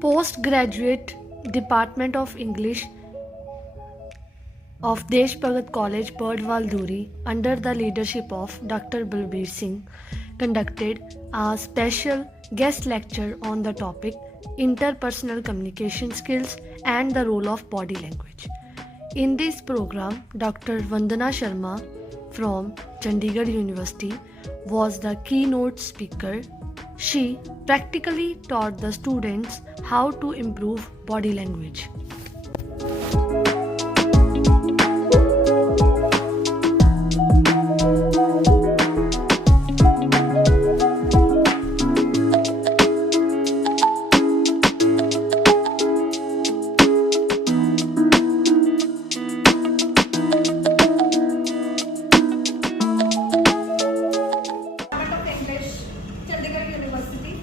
Postgraduate Department of English of Desh Bhagat College, Birdwal Dhuri, under the leadership of Dr. Balbir Singh, conducted a special guest lecture on the topic Interpersonal Communication Skills and the Role of Body Language. In this program, Dr. Vandana Sharma from Chandigarh University was the keynote speaker. She practically taught the students how to improve body language. Department of English, Chandigarh University,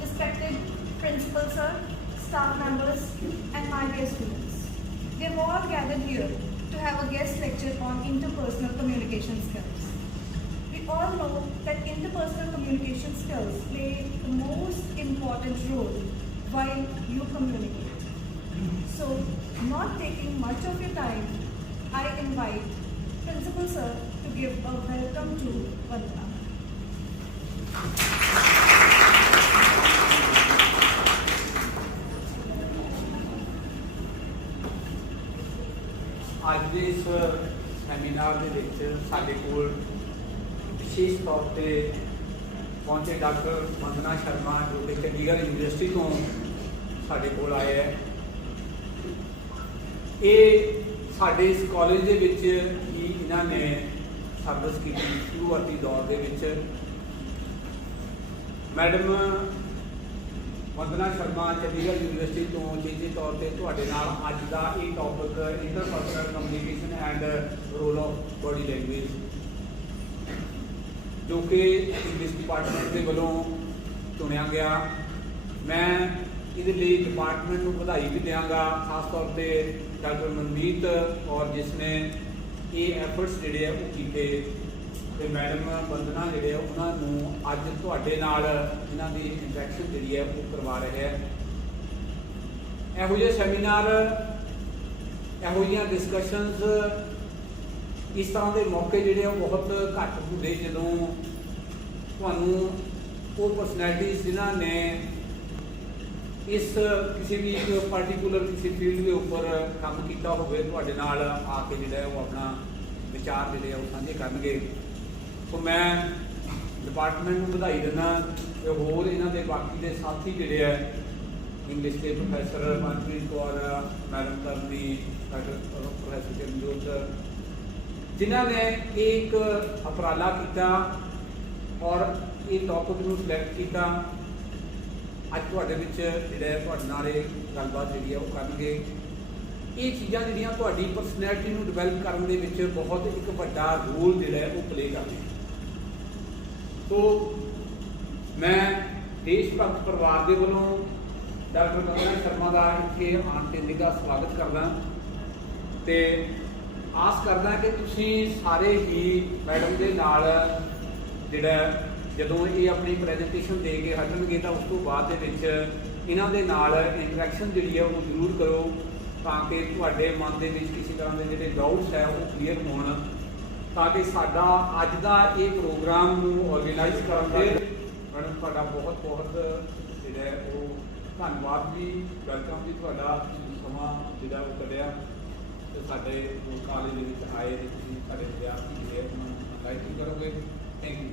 respected principal sir, staff members, and my dear students. We have all gathered here to have a guest lecture on interpersonal communication skills. We all know that interpersonal communication skills play the most important role while you communicate. So, not taking much of your time, I invite Principal Sir to give a welcome to Vandana. ਅੱਜ ਦੇ ਇਸ seminar ਦੇ ਵਿੱਚ ਸਾਡੇ ਕੋਲ ਵਿਸ਼ੇਸ਼ ਤੌਰ ਤੇ ਪਹੁੰਚੇ ਡਾਕਟਰ ਵੰਦਨਾ ਸ਼ਰਮਾ ਜੋ ਕਿ ਚੰਡੀਗੜ੍ਹ ਯੂਨੀਵਰਸਿਟੀ ਤੋਂ ਸਾਡੇ ਕੋਲ ਆਏ ਹੈ। ਇਹ ਸਾਡੇ ਇਸ ਕਾਲਜ ਦੇ ਵਿੱਚ ਹੀ ਇਹਨਾਂ ਨੇ ਸਰਵਿਸ ਕੀਤੀ ਸ਼ੁਰੂਆਤੀ ਦੌਰ ਦੇ ਵਿੱਚ। ਮੈਡਮ ਵੰਦਨਾ ਸ਼ਰਮਾ ਚੰਡੀਗੜ੍ਹ ਯੂਨੀਵਰਸਿਟੀ ਤੋਂ ਨਿੱਜੀ ਤੌਰ ਤੇ ਤੁਹਾਡੇ ਨਾਲ ਅੱਜ ਦਾ ਇਹ topic interpersonal communication and role of body language ਜੋ ਕਿ ਇੰਗਲਿਸ਼ ਡਿਪਾਰਟਮੈਂਟ ਦੇ ਵੱਲੋਂ ਚੁਣਿਆ ਗਿਆ। ਮੈਂ ਇਹਦੇ ਲਈ ਡਿਪਾਰਟਮੈਂਟ ਨੂੰ ਵਧਾਈ ਵੀ ਦਿਆਂਗਾ, ਖਾਸ ਤੌਰ ਤੇ ਡਾਕਟਰ ਮਨਮੀਤ ਔਰ ਜਿਸ ਨੇ ਇਹ ਐਫਰਟਸ ਜਿਹੜੇ ਆ ਉਹ ਕੀਤੇ, ਤੇ ਮੈਡਮ ਵੰਦਨਾ ਜਿਹੜੇ ਆ ਉਹਨਾਂ ਨੂੰ ਅੱਜ ਤੁਹਾਡੇ ਨਾਲ ਇਹਨਾਂ ਦੀ ਇੰਟਰੈਕਸ਼ਨ ਜਿਹੜੀ ਹੈ ਉਹ ਕਰਵਾ ਰਹੇ ਹੈ। ਇਹੋ ਜਿਹੇ ਸੈਮੀਨਾਰ, ਇਹੋ ਜਿਹੀਆਂ ਡਿਸਕਸ਼ਨਸ, ਇਸ ਤਰ੍ਹਾਂ ਦੇ ਮੌਕੇ ਜਿਹੜੇ ਆ ਉਹ ਬਹੁਤ ਘੱਟ ਹੁੰਦੇ ਜਦੋਂ ਤੁਹਾਨੂੰ ਉਹ ਪਰਸਨੈਲਿਟੀਜ਼ ਜਿਨ੍ਹਾਂ ਨੇ ਇਸ ਕਿਸੇ ਵੀ ਇੱਕ ਪਾਰਟੀਕੂਲਰ ਕਿਸੇ ਫੀਲਡ ਦੇ ਉੱਪਰ ਕੰਮ ਕੀਤਾ ਹੋਵੇ ਤੁਹਾਡੇ ਨਾਲ ਆ ਕੇ ਜਿਹੜਾ ਉਹ ਆਪਣਾ ਵਿਚਾਰ ਜਿਹੜੇ ਆ ਉਹ ਸਾਂਝੇ ਕਰਨਗੇ। ਸੋ ਮੈਂ ਡਿਪਾਰਟਮੈਂਟ ਨੂੰ ਵਧਾਈ ਦਿੰਦਾ ਤੇ ਹੋਰ ਇਹਨਾਂ ਦੇ ਬਾਕੀ ਦੇ ਸਾਥੀ ਜਿਹੜੇ ਆ ਇੰਗਲਿਸ਼ ਦੇ ਪ੍ਰੋਫੈਸਰ ਮਨਪ੍ਰੀਤ ਕੌਰ, ਮੈਡਮ ਕਰਨੀ, ਡਾਕਟਰ ਪ੍ਰੋਫੈਸਰ ਚੰਦਰਜੋਤ, ਜਿਨ੍ਹਾਂ ਨੇ ਇੱਕ ਉਪਰਾਲਾ ਕੀਤਾ ਔਰ ਇਹ ਟੌਪਿਕ ਨੂੰ ਸਿਲੈਕਟ ਕੀਤਾ। ਅੱਜ ਤੁਹਾਡੇ ਵਿੱਚ ਜਿਹੜਾ ਤੁਹਾਡੇ ਨਾਲ ਇਹ ਗੱਲਬਾਤ ਜਿਹੜੀ ਆ ਉਹ ਕਰਨਗੇ। ਇਹ ਚੀਜ਼ਾਂ ਜਿਹੜੀਆਂ ਤੁਹਾਡੀ ਪਰਸਨੈਲਿਟੀ ਨੂੰ ਡਿਵੈਲਪ ਕਰਨ ਦੇ ਵਿੱਚ ਬਹੁਤ ਇੱਕ ਵੱਡਾ ਰੋਲ ਜਿਹੜਾ ਹੈ ਉਹ ਪਲੇ ਕਰਦੇ। ਸੋ ਮੈਂ ਦੇਸ਼ ਭਗਤ ਪਰਿਵਾਰ ਦੇ ਵੱਲੋਂ ਡਾਕਟਰ ਵੰਦਨਾ ਸ਼ਰਮਾ ਦਾ ਇੱਥੇ ਆਉਣ ਤੇ ਨਿੱਘਾ ਸਵਾਗਤ ਕਰਦਾ ਤੇ ਆਸ ਕਰਦਾ ਕਿ ਤੁਸੀਂ ਸਾਰੇ ਹੀ ਮੈਡਮ ਦੇ ਨਾਲ ਜਿਹੜਾ ਜਦੋਂ ਇਹ ਆਪਣੀ ਪ੍ਰੈਜੈਂਟੇਸ਼ਨ ਦੇ ਕੇ ਹਟਣਗੇ ਤਾਂ ਉਸ ਤੋਂ ਬਾਅਦ ਦੇ ਵਿੱਚ ਇਹਨਾਂ ਦੇ ਨਾਲ ਇੰਟਰੈਕਸ਼ਨ ਜਿਹੜੀ ਹੈ ਉਹ ਜ਼ਰੂਰ ਕਰੋ ਤਾਂ ਕਿ ਤੁਹਾਡੇ ਮਨ ਦੇ ਵਿੱਚ ਕਿਸੇ ਤਰ੍ਹਾਂ ਦੇ ਜਿਹੜੇ ਡਾਊਟਸ ਹੈ ਉਹ ਕਲੀਅਰ ਹੋਣ, ਤਾਂ ਕਿ ਸਾਡਾ ਅੱਜ ਦਾ ਇਹ ਪ੍ਰੋਗਰਾਮ ਨੂੰ ਆਰਗੇਨਾਈਜ਼ ਕਰਨ ਦਾ ਮੈਡਮ ਤੁਹਾਡਾ ਬਹੁਤ ਬਹੁਤ ਜਿਹੜਾ ਉਹ ਧੰਨਵਾਦ ਜੀ, ਵੈਲਕਮ ਜੀ ਤੁਹਾਡਾ। ਸਮਾਂ ਜਿਹੜਾ ਉਹ ਕੱਢਿਆ ਤੇ ਸਾਡੇ ਕਾਲਜ ਦੇ ਵਿੱਚ ਆਏ ਤੇ ਤੁਸੀਂ ਸਾਡੇ ਵਿਦਿਆਰਥੀ ਜਿਹੜੇ ਉਹਨਾਂ ਨੂੰ ਗਾਈਡ ਕਰੋਗੇ। Thank you.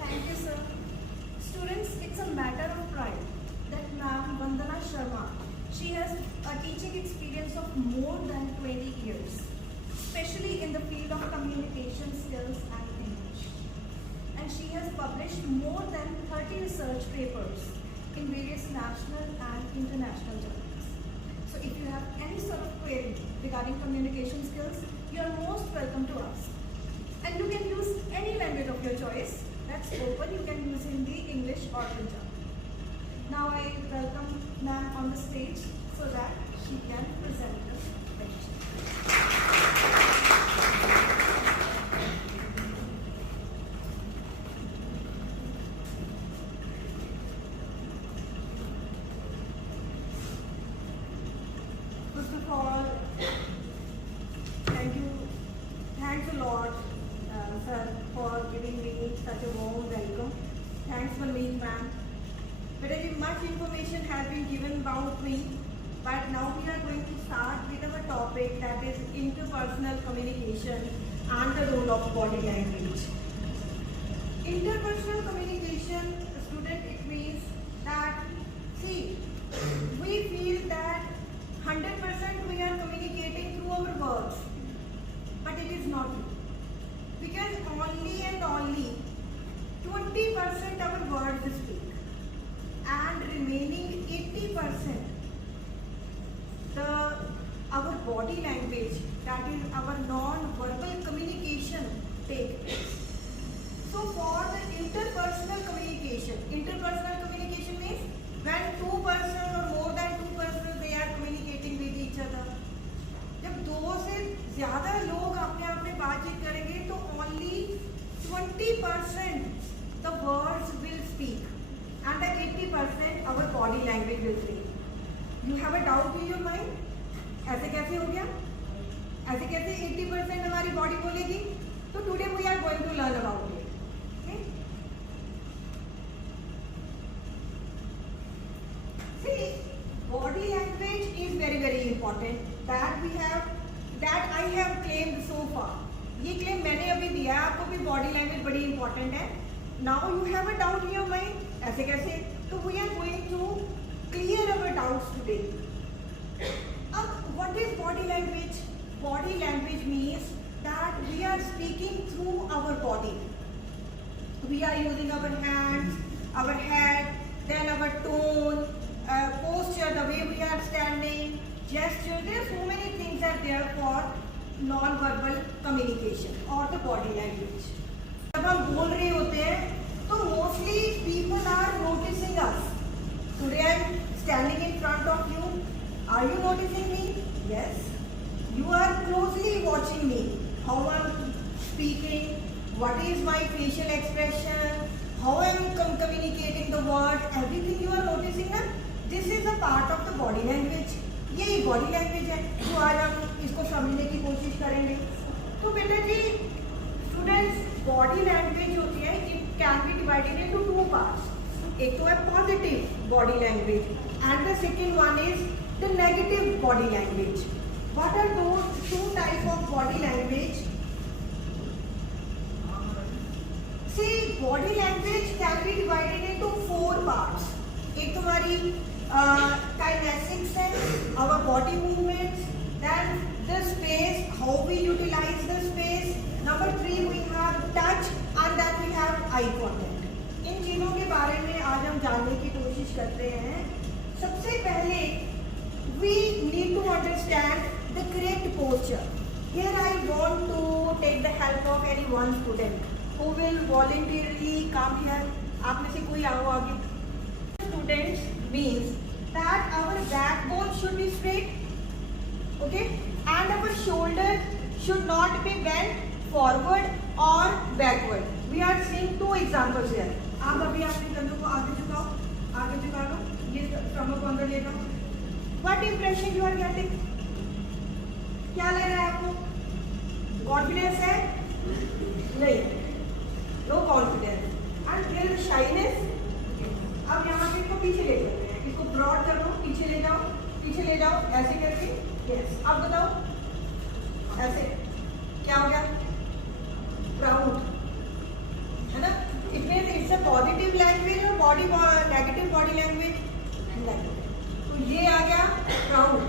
Thank you, sir. Students, it's a matter of pride that Ma'am Vandana Sharma, she has a teaching experience of more than 20 years, especially in the field of communication skills and English. And she has published more than 30 research papers in various national and international journals. So if you have any sort of query regarding communication skills, you are most welcome to ask. And you can use any language of your choice. That's open. You can use Hindi, English or Punjabi. Now I welcome ma'am on the stage so that she can present the lecture. very much information has been given about me, but now we are going to start with our topic, that is interpersonal communication and the role of body language. Interpersonal communication, student, it means that, see, we feel that 100% we are communicating through our words, but it is not true. Because only and only 20% our words speak, and remaining 80% our body language, that is our non-verbal communication, take place. So for the interpersonal communication means when two persons or more than two persons they are communicating with each other. जब दो से ज़्यादा लोग अपने आप में बातचीत करेंगे तो only 20% the words will speak and the 80% our body language will speak. You have a doubt in your mind? ऐसे कैसे हो गया? ऐसे कैसे 80% हमारी बॉडी बोलेगी? तो today we are going to learn about it. Okay? See, body language is very important. That I have claimed so far. ये claim मैंने अभी दिया, आपको भी body language बड़ी important है. Now you have a doubt in your mind. ऐसे कैसे? तो we are going to clear our doubts today. What is body language? Body language means that we are speaking through our body. We are using our hands, our head, then our tone, posture, the way we are standing, gesture. There are so many things are there for non-verbal communication or the body language. जब हम बोल रहे होते हैं तो mostly people are noticing us. Today I am standing in front of you. Are you noticing me? Yes. You are closely watching me. How I am speaking, what is my facial expression, how I am communicating the words, everything you are noticing ना. This is a part of the body language. यही body language है जो आज हम इसको समझने की कोशिश करेंगे. तो बेटा जी, students, body language होती है, it can be divided into two parts. एक तो है positive body language and the second one is the negative body language. What are those two types of body language? See, body language can be divided into four parts. एक तुम्हारी kinesics है, our body movements, then the space, how we utilize the space. Number 3 we have touch and then we have eye contact. इन चीजों के बारे में आज हम जानने की कोशिश करते हैं. सबसे पहले we need to understand the correct posture. Here I want to take the help of any one student who will voluntarily come here. आप में से कोई आओ आगे. Students means that our backbone should be straight, okay, and our shoulder should not be bent forward or backward. We are seeing two examples here. आप अभी अपने कंधों को आगे झुकाओ, आगे झुका लो, ये स्टमक को अंदर ले जाओ. What impression you are getting? क्या लग रहा है आपको? Confidence है? नहीं, no confidence. And there is shyness. अब यहाँ पे इसको पीछे ले जाते हैं, इसको ब्रॉड करो, पीछे ले जाओ, ऐसे करके. Yes. अब बताओ, ऐसे क्या हो गया? Proud, है ना? It means it's a positive language और negative body language. तो ये आ गया proud,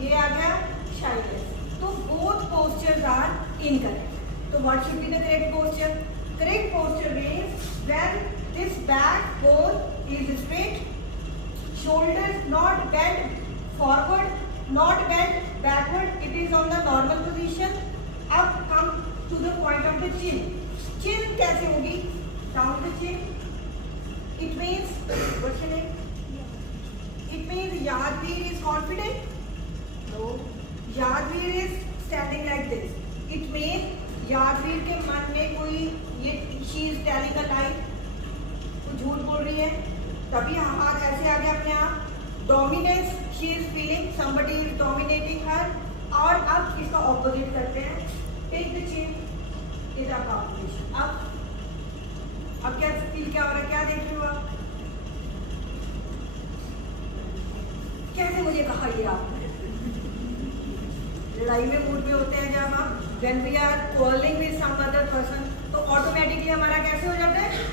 ये आ गया shyness. तो both postures are incorrect. So what should be the correct posture? Correct posture means when this backbone is straight, shoulders not bent forward, not bent backward, it is on the normal position. अब come to the point of the chin. Chin कैसे होगी? Down the chin. It means, what's your name? It means Yadveer is confident? No. Yadveer is standing like this. It means Yadveer के मन में कोई ये she is telling a lie, कुछ झूठ बोल रही है, तभी हाथ ऐसे आ गया अपने आप. Dominance, she is feeling somebody is dominating her. और अब इसका opposite करते हैं. Take the chin, is a calculation. अब क्या फील क्या हो रहा है, क्या देख रहे हो आप? कैसे मुझे कहा ये आपने? लड़ाई में मूड में होते हैं जब हम, when we are quarreling with some other person, तो ऑटोमेटिकली हमारा कैसे हो जाता है?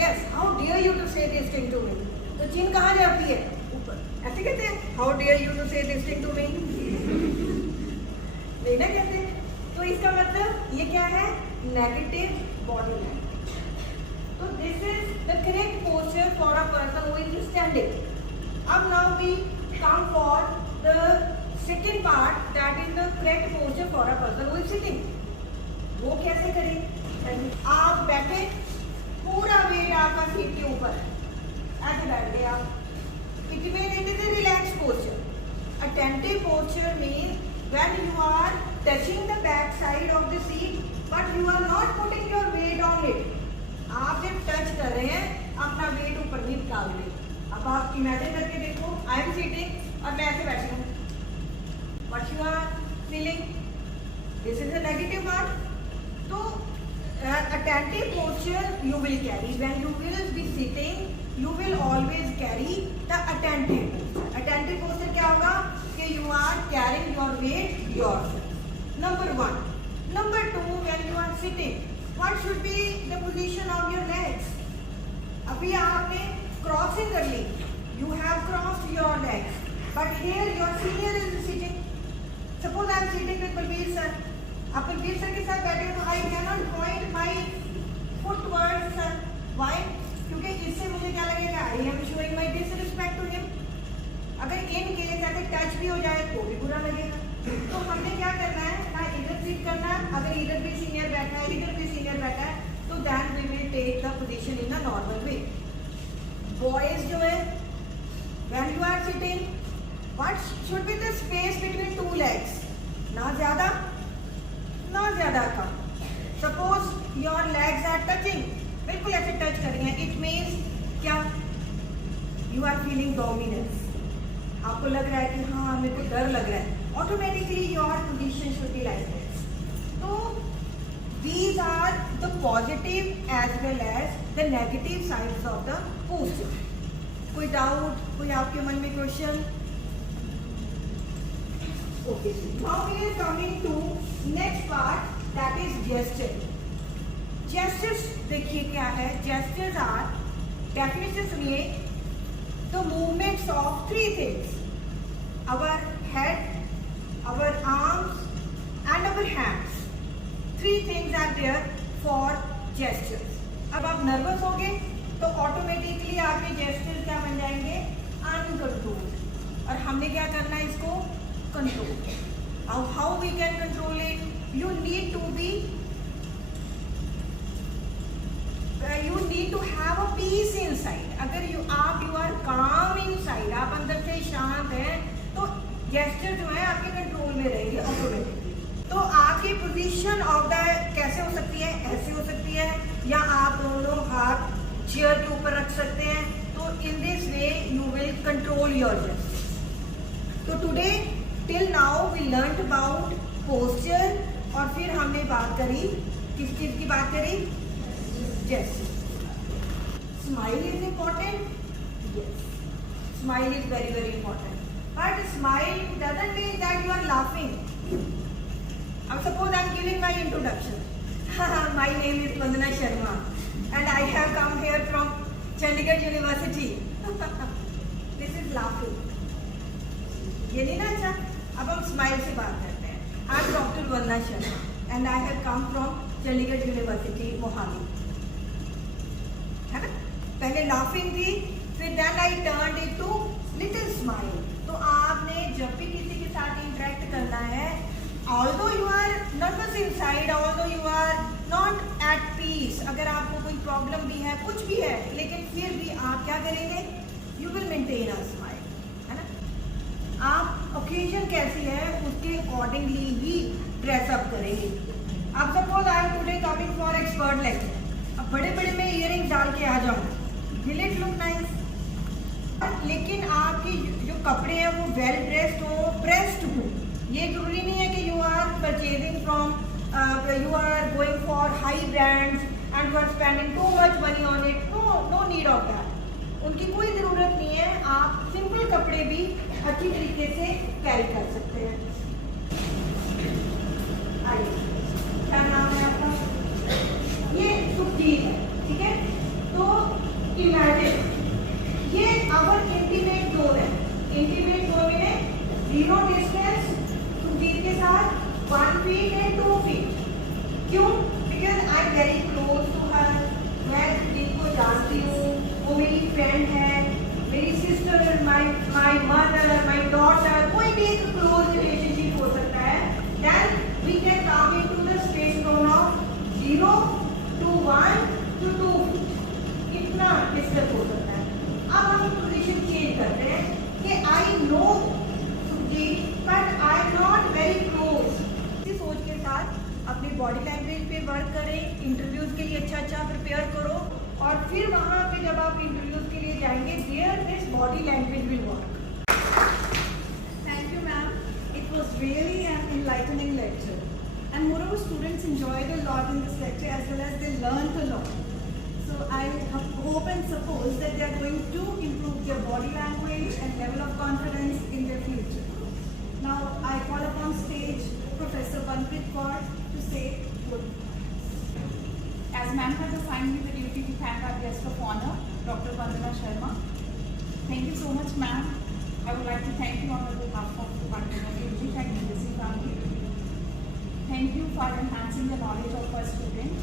Yes, how dare you to say this thing to me? तो चिन कहाँ जाती है? ऊपर। ऐसे कहते हैं, how dare you to say this thing to me? नहीं ना कहते? तो इसका मतलब ये क्या है? Negative body language. So this is the correct posture for a person who is standing. अब now we come for the second part, that is the correct posture for a person who is sitting. वो कैसे करें? आप बैठे, पूरा wait आपका seat के ऊपर है, ऐसे बैठ गए आप. It means it is a relaxed posture. Attentive posture means when you are touching the back side of the seat, but you are not putting your weight on it. आप जब टच कर रहे हैं, अपना वेट ऊपर नहीं डाल रहे. अब आप इमेजिन करके देखो, आई एम सिटिंग और मैं ऐसे बैठी हूँ. What you are feeling? This is a negative one. So, attentive posture you will carry. When you will be sitting, you will always carry the attentive posture. Attentive posture क्या होगा? कि you are carrying your weight yourself. Number one. Number two, when you are sitting, what should be the position of your legs? अभी आपने crossing कर ली. You have crossed your legs. But here your senior is sitting. Suppose I am sitting with Balbir sir. आप Balbir sir के साथ बैठे हो तो I cannot point my foot towards sir. Why? क्योंकि इससे मुझे क्या लगेगा? I am showing my disrespect to him. अगर इन केस ऐसे टच भी हो जाए तो भी बुरा लगेगा. तो हमने क्या करना है? ना इधर सीट करना है. अगर इधर भी सीनियर बैठा है, इधर भी सीनियर बैठा है, तो then we will take the position in a normal way. Boys जो है, when you are sitting, what should be the space between two legs? ना ज़्यादा, ना ज़्यादा कम. Suppose your legs are touching, बिल्कुल ऐसे टच कर रही हैं. It means क्या? You are feeling dominance. आपको लग रहा है कि हाँ मेरे को डर लग रहा है. Automatically your position should be like this. So these are the positive as well as the negative sides of the posture. कोई डाउट, कोई आपके मन में question? Okay, now we are coming to next part, that is gesture. Gestures देखिए क्या है? Gestures are definition सुनिए. The movements of three things: our head, our arms, and our hands. Three things are there for gestures. अब आप nervous हो गए तो automatically आपके जेस्चर्स क्या बन जाएंगे? अनकंट्रोल्ड. और हमने क्या करना है इसको? Control. How we can control it? You need to have a peace inside. अगर यू आर काम इनसाइड, आप अंदर से शांत हैं, तो जेस्चर जो है आपके कंट्रोल में रहेंगे ऑटोमेटिकली. तो आपकी पोजीशन ऑफ द कैसे हो सकती है? ऐसे हो सकती है, या आप दोनों हाथ चेयर के ऊपर रख सकते हैं. तो in this way you will control your gesture. तो today till now we learn about posture, और फिर हमने बात करी, किस चीज की बात करी? Gesture. Smile is important. Yes, smile is very very important. But smile doesn't mean that you are laughing. अब suppose I am giving my introduction. My name is Vandana Sharma and I have come here from Chandigarh University. This is laughing. ये नहीं ना अच्छा? अब हम smile से बात करते हैं. I am Dr. Vandana Sharma and I have come from Chandigarh University, Mohali. है ना? पहले laughing थी, फिर then I turned it to little smile. तो आपने जब भी किसी के साथ interact करना है, although you are nervous inside, although you are not at peace, अगर आपको कोई प्रॉब्लम भी है, कुछ भी है, लेकिन फिर भी आप क्या करेंगे? You will maintain a smile, है ना? आप ओकेजन कैसी है उसके अकॉर्डिंगली ही ड्रेस अप करेंगे. आप suppose I M today coming for expert lecture. अब बड़े बड़े मैं इयरिंग डाल के आ जाऊँ, विल इट लुक नाइस? लेकिन आपके जो कपड़े हैं वो वेल ड्रेस्ड हो, प्रेस्ड हो. ये जरूरी नहीं है कि you are purchasing from, you are going for high brands and you are spending too much money on it. No need of that. उनकी कोई ज़रूरत नहीं है, आप सिंपल कपड़े भी अच्छी तरीके से कैरी कर सकते हैं। आइए, क्या नाम है आपका? ये सुखदीप है, ठीक है। तो इमेजिन ये आवर इंटीमेट जोन है। इंटीमेट जोन में 0 डिस्टेंस सुखदीप के साथ 1 फीट एंड 2 फीट। क्यों? Because I am very close to her. मैं सुखदीप को जानती हूँ, वो मेरी फ्रेंड है, मेरी sister, my mother, my daughter, कोई भी एक क्लोज रिलेशनशिप हो सकता है। Then we can come into the space zone of 0 to 1 to 2 feet. इतना डिस्टेंस हो सकता है। अब हम पोजीशन चेंज करते हैं कि I know Sukhdeep but I am not very close. इसी सोच के साथ अपनी बॉडी लैंग्वेज पे वर्क करें, इंटरव्यूज के लिए अच्छा प्रिपेयर करो, और फिर वहाँ पे जब आप इंटरव्यूज के लिए जाएंगे, there this body language will work. Thank you, ma'am. It was really an enlightening lecture. And moreover, students enjoyed a lot in this lecture as well as they learned a lot. So I hope and suppose that they are going to improve their body language and level of confidence in their future. Now I call upon stage Professor Banprit Kaur to say good. As ma'am has assigned me the duty to thank our guest of honor, Dr. Vandana Sharma. Thank you so much, ma'am. I would like to thank you on behalf of the Vandana and UGC family. Thank you for enhancing the knowledge of our students,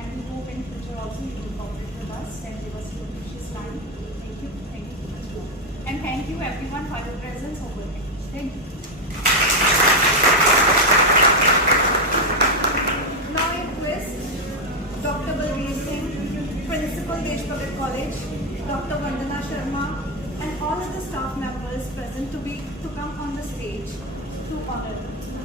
and we hope in future also you will cooperate with us and give us your precious time. Thank you so much, ma'am. And thank you everyone for your presence over here. Thank you. Now I request Dr. Balbir Singh, Principal Deshbhagat College, Dr. Vandana Sharma, and all of the staff members present to come on the stage to honor them.